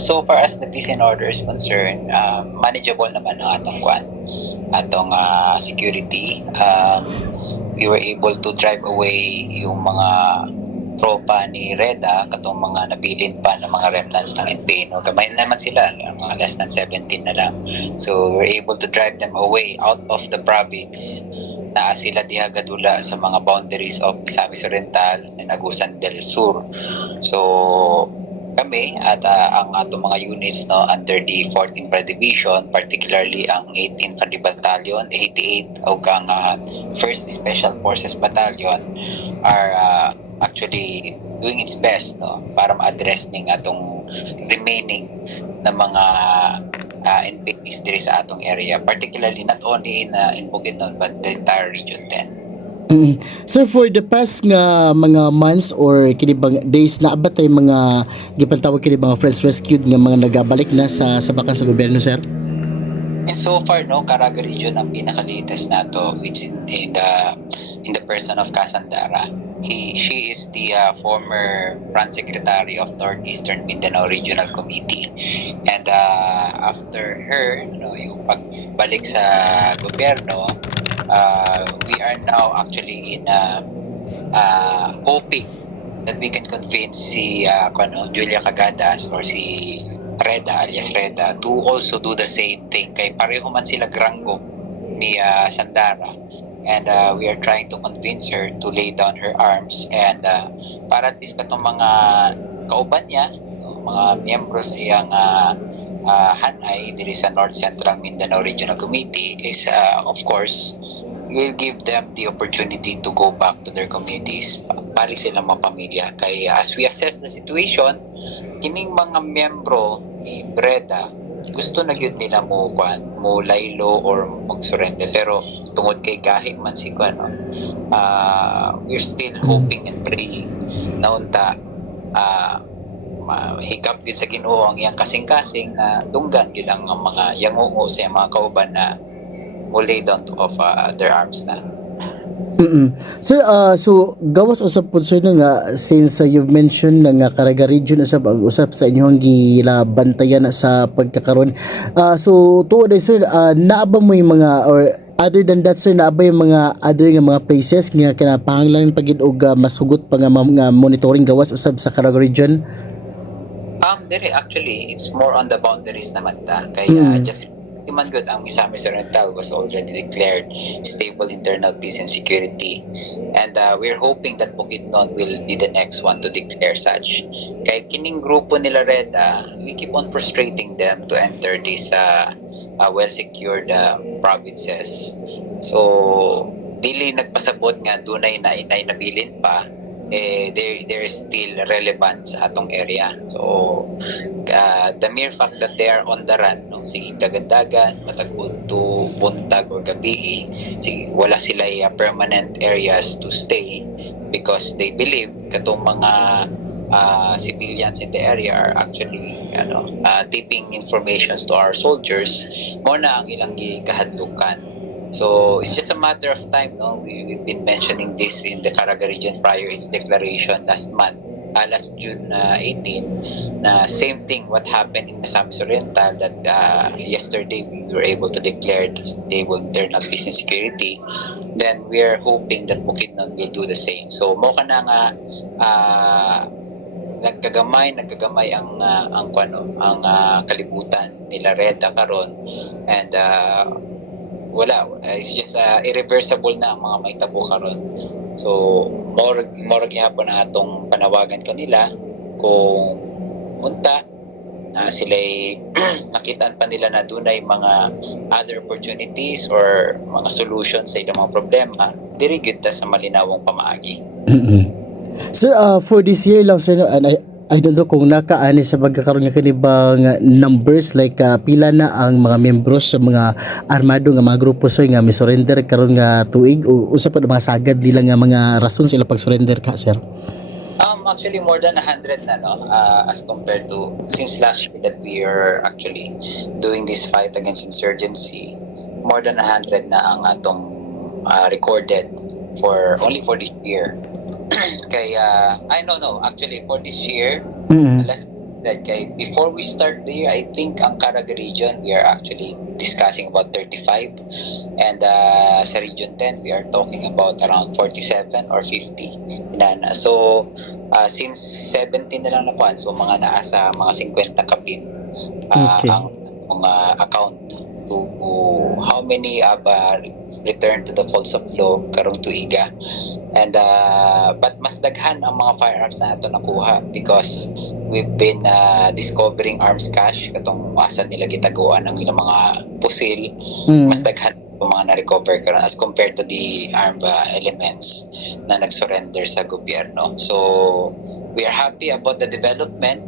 So far as the peace and order is concerned, manageable naman ang atong security. We were able to drive away yung mga tropa ni Reda, katong mga nabilin pa ng mga remnants ng NPA. No? Gamay naman sila, mga less than 17 na lang. So we were able to drive them away out of the province. Na sila diha gadula sa mga boundaries of Misamis Oriental and Agusan del Sur. So kami at ang atong mga units no under the 14th Infantry Division, particularly ang 18th Infantry Battalion, 88th ug ang 1st Special Forces Battalion are actually doing its best no para ma-address ning atong remaining na mga NPAs diri sa atong area, particularly not only in Bukidnon but the entire Region 10. Sir, for the past nga mga months or kini bang days na abatay mga gipantawag kini mga friends rescued nga mga nagabalik na sa sabakan sa gobyerno, sir? And so far no, Caraga region ang pinaka-latest nato, it's in the person of Casandara. She is the former front secretary of Northeastern Mindanao Regional Committee. And after her, no, yung pagbalik sa gobyerno, we are now actually in hoping that we can convince si Julia Cagadas or si Reda alias Reda to also do the same thing. Kay pareho man sila granggo ni Sandara. And we are trying to convince her to lay down her arms and para at least katong mga kauban niya, mga miyembro sa iyang hanay diri sa North Central Mindanao Regional Committee is of course will give them the opportunity to go back to their communities balik silang mga pamilya. Kay as we assess the situation, kining mga miyembro ni Breda gusto na gyud nila mo laylo or mag-surrender, pero tungod kay gahi man si we're still hoping and praying na unta hikap gyud sa Ginoo ang iyang kasing-kasing na dunggan gyud ang mga yangungo sa mga kauban na mo lay down of their arms na. Sir, so gawas usap po sir na nga since you've mentioned na nga Caraga region usap usap sa inyong gilabantayan na sa pagkakaroon. So tuod sir, naaba mo yung mga or other than that sir, naaba yung mga other nga mga places nga kinapahanglan pagid og mas hugot pa nga mga monitoring gawas usap sa Caraga region? Dili actually it's more on the boundaries naman ta. Kay just man good ang Misamis Oriental was already declared stable internal peace and security, and we're hoping that Bukidnon will be the next one to declare such. Kay kining grupo nila Reda, we keep on frustrating them to enter these well secured provinces. So dili nagpasabot nga dunay na inay nabilin pa, there is still relevant sa atong area. So the mere fact that they are on the run, no, sige dagandagan, matag bunto, buntag or gabi, sige wala sila permanent areas to stay because they believe katong mga civilians in the area are actually tipping informations to our soldiers mo na ang ilang gikahadlukan. So it's just a matter of time, no? We've been mentioning this in the Caraga region prior its declaration last June 18, na same thing what happened in Misamis Oriental, that yesterday we were able to declare the stable internal peace and security. Then we are hoping that Bukidnon will do the same. So mo ka na nga nagkagamay ang kalibutan nila Reda karon, and wala, it's just irreversible na ang mga may tabo karon. So more gihapon na atong panawagan kanila kung unta sila nakitaan pa nila na dunay mga other opportunities or mga solutions sa ilang mga problema, diri gyud ta sa malinawong pamaagi. Sir, for this year lang sir, I don't know kung nakaani sa pagkakaroon nga kanibang numbers like pila na ang mga membros sa mga armado nga mga grupo sir nga mi-surrender karon nga tuig o usa pa mga sagad nila nga mga rason sila pag-surrender ka sir? Actually more than 100 na, no, as compared to since last year that we are actually doing this fight against insurgency. More than 100 na ang atong recorded for this year. Kaya I don't know, actually for this year kay before we start the year, I think ang Caraga region, we are actually discussing about 35. And sa Region 10, we are talking about around 47 or 50. So, since 17 na lang nakuan, so mga naasa mga 50 kapit Okay. ang mga account to how many return to the Falls of Law karong tuiga. And but mas daghan ang mga firearms na nato nakuha because we've been discovering arms cache katong asa nila gitaguan ang ilang mga pusil. Mas daghan ang mga na-recover karon as compared to the armed elements na nag-surrender sa gobyerno. So we are happy about the development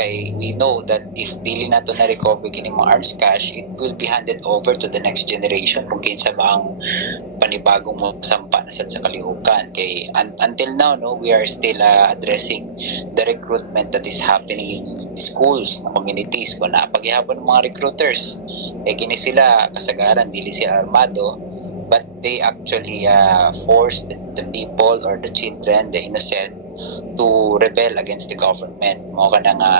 kay we know that if dili nato na recover kini mga arms cache, it will be handed over to the next generation kung kinsa ba ang panibagong mo sampa na sa kalihukan. Kay until now, no, we are still addressing the recruitment that is happening in schools na communities kung napaghihapon ng mga recruiters. Kini sila kasagaran dili sila armado, but they actually force the people or the children, the innocent, to rebel against the government. Mo kana nga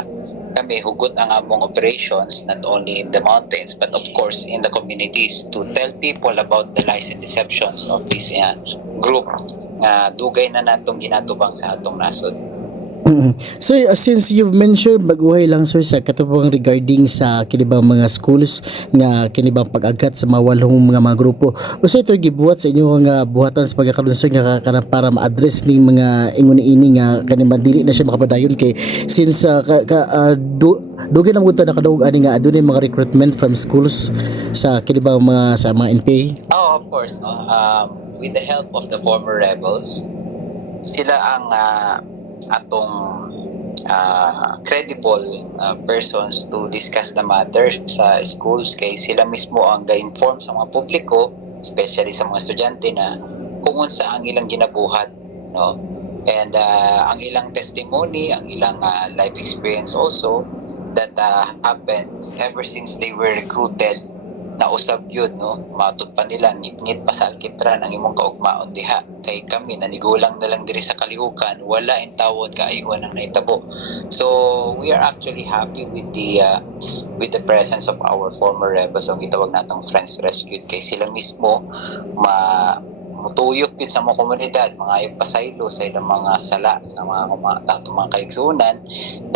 kami hugot ang among operations not only in the mountains but of course in the communities to tell people about the lies and deceptions of this group nga dugay na natong ginatubang sa atong nasod. Sir, since you've mentioned baguhay lang sir sa katubang regarding sa kinibang mga schools nga kinibang pag-agat sa mga walong mga grupo. Usa ito gibuhat sa inyo nga buhatan sa pagkakaroon sir nga para ma-address ning mga ingon ini nga kanang dili na siya makapadayon kay since dugay lang gud ta nakadug ani nga adunay mga recruitment from schools sa kinibang mga sa mga NPA. Oh, of course, no. With the help of the former rebels, sila ang atong credible persons to discuss the matter sa schools kay sila mismo ang ga-inform sa mga publiko, especially sa mga estudyante na kung unsa ang ilang ginabuhat, no, and ang ilang testimony, ang ilang life experience also that happened ever since they were recruited na usab yun, no, matod pa nila ngit-ngit pa sa alkitran ang imong kaugmaon diha kay kami nanigulang na lang diri sa kalihukan, wala in tawod kaayuan ang naitabo. So we are actually happy with the presence of our former rebels o gitawag natong Friends Rescued kay sila mismo mutuyok yun sa mga komunidad, mga ayog pasaylo sa ilang mga sala sa mga kaigsunan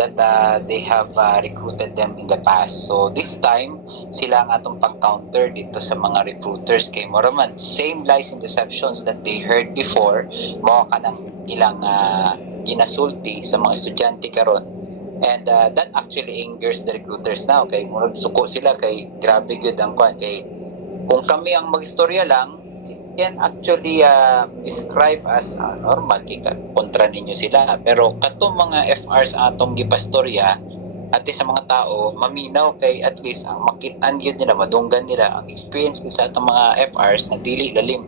that they have recruited them in the past. So this time sila ang atong pang-counter dito sa mga recruiters kay moraman same lies and deceptions that they heard before mo kanang ilang ginasulti sa mga estudyante karon. And that actually angers the recruiters now kay murag suko sila kay grabe gyud ang kwan kay kung kami ang magistorya lang can actually describe as normal kay kontra ninyo sila, pero katong mga FRs atong gipastorya at sa mga tao maminaw kay at least ang makit-an yun nila, madunggan nila ang experience ko sa atong mga FRs na dili lalim.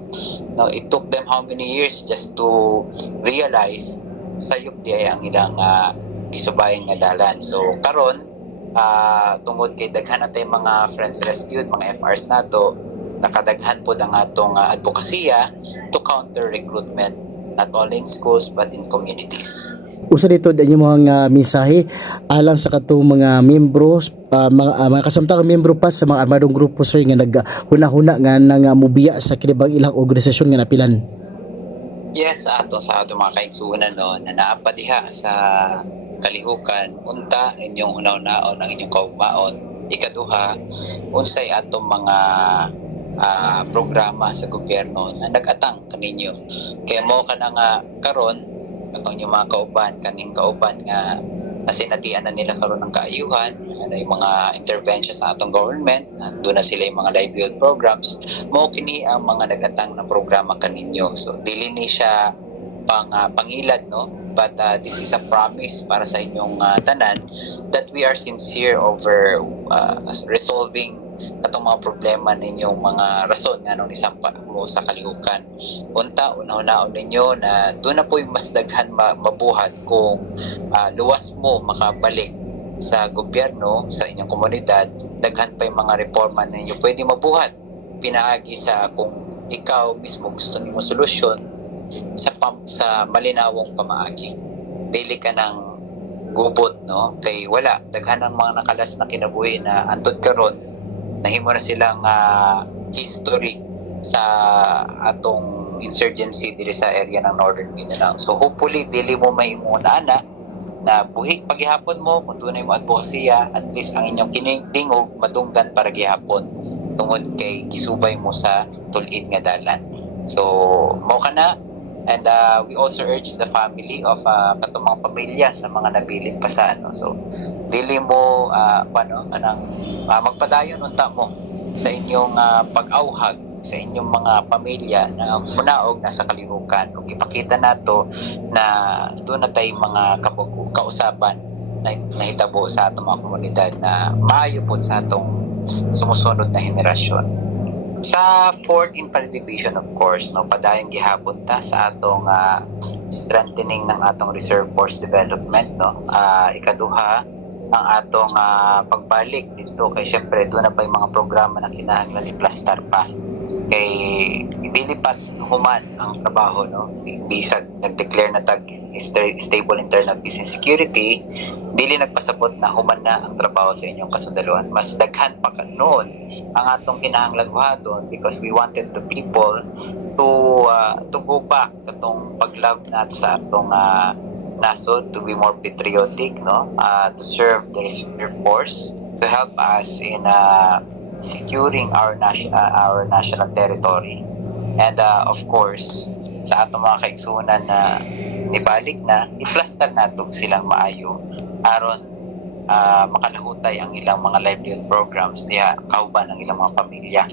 No, it took them how many years just to realize sayop di ang ilang gisubayan nga dalan. So karon tungod kay daghan natay mga Friends Rescued, mga FRs nato, nakadaghan po ang atong advokasya to counter recruitment not only in schools but in communities. Usa dito ang mga mensahe alang sa katong mga membro mga kasamtang membro pa sa mga armadong grupo sir nga naghuna-huna nga nangamubiya sa kinibang ilang organisasyon nga napilan. Yes, ato sa atong mga kaigsunan no na naapa diha sa kalihukan, unta inyong unaw-naon ang inyong kaugmaon, ikaduha unsay atong mga programa sa gobyerno na nag-atang kaninyo kaya mo kana nga karon atong yung mga kauban kaning kauban nga nasinatian na nila karon ng kaayuhan na yung mga interventions sa atong government, doon na sila yung mga livelihood programs, mo kini ang mga nag-atang na programa kaninyo. So dili ni siya pangilad, no, but this is a promise para sa inyong tanan that we are sincere over resolving atong mga problema ninyong mga rason nga nung isampa mo sa kalihukan. Unta, una-unaon ninyo na doon na po yung mas daghan mabuhat kung luwas mo makabalik sa gobyerno, sa inyong komunidad, daghan pa yung mga reforma ninyo pwede mabuhat. Pinaagi sa kung ikaw mismo gusto nimo solusyon sa malinawong pamaagi. Dili ka ng gubot, no? Kay wala daghan ang mga nakalas na kinabuhi na antud karon nahimo na silang history sa atong insurgency diri sa area ng Northern Mindanao. So hopefully dili mo mahimo na buhi paghihapon mo kung dunay mo advokasya, at least ang inyong kiningtingog madunggan para gihapon tungod kay gisubay mo sa tulid nga dalan. So mao kana. And we also urge the family of katong mga pamilya sa mga nabilin pa sa ano. So dili mo magpadayon unta mo sa inyong pag-awhag sa inyong mga pamilya na munaog nasa kalihukan. Ug ipakita nato na doon na tay mga kausaban na nahitabo sa atong mga komunidad na maayo pod sa atong sumusunod na henerasyon. Sa 4th Infantry Division, of course, no, padayong gihapon ta sa atong strengthening ng atong reserve force development, no. Ikaduha ang atong pagbalik dito kay syempre doon na pa yung mga programa na kinahanglan i-plaster pa kay dili pa human ang trabaho, no. Bisag nag-declare na tag stable internal peace and security, dili nagpasabot na human na ang trabaho sa inyong kasundaluhan. Mas daghan pa kanon ang atong kinahanglan buhaton because we wanted the people to go back katong paglove nato sa atong nasod, to be more patriotic, no, to serve the reserve force, to help us in securing our national territory. And of course, sa atong mga kaigsunan na nibalik na, i-plaster nato silang maayo aron makalahutay ang ilang mga livelihood programs diha kauban ang ilang mga pamilya.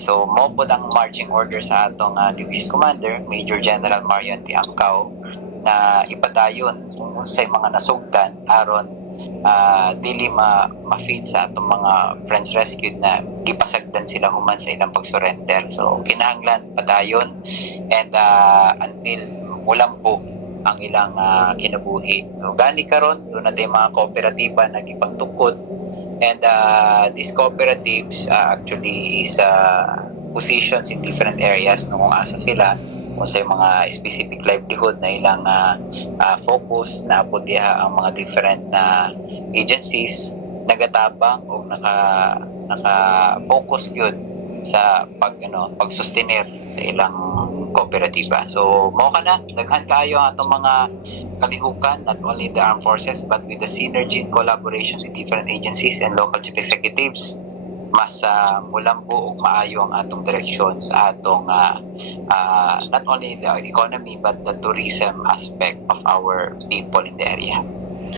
So mo pod ang marching order sa atong division commander Major General Marion T. Angkao na ipadayon kung unsay mga nasugdan aron dili ma-feed sa atong mga friends rescued na gipasagdan sila human sa ilang pag-surrender. So kinahanglan padayon and until mulampo ang ilang kinabuhi. So, gani karon doon na mga kooperatiba na gipangtukod, and these cooperatives actually is positions in different areas no, kung asa sila kung sa mga specific livelihood na ilang focus na po diha ang mga different agencies nagatabang o naka-focus yun sa pag-sustenir sa ilang kooperatiba. So mao kana daghan kaayo ang atong mga kalihukan, not only the armed forces but with the synergy and collaborations with different agencies and local chief executives, mas mulambo ug maayo ang atong direksyon sa atong not only the economy but the tourism aspect of our people in the area.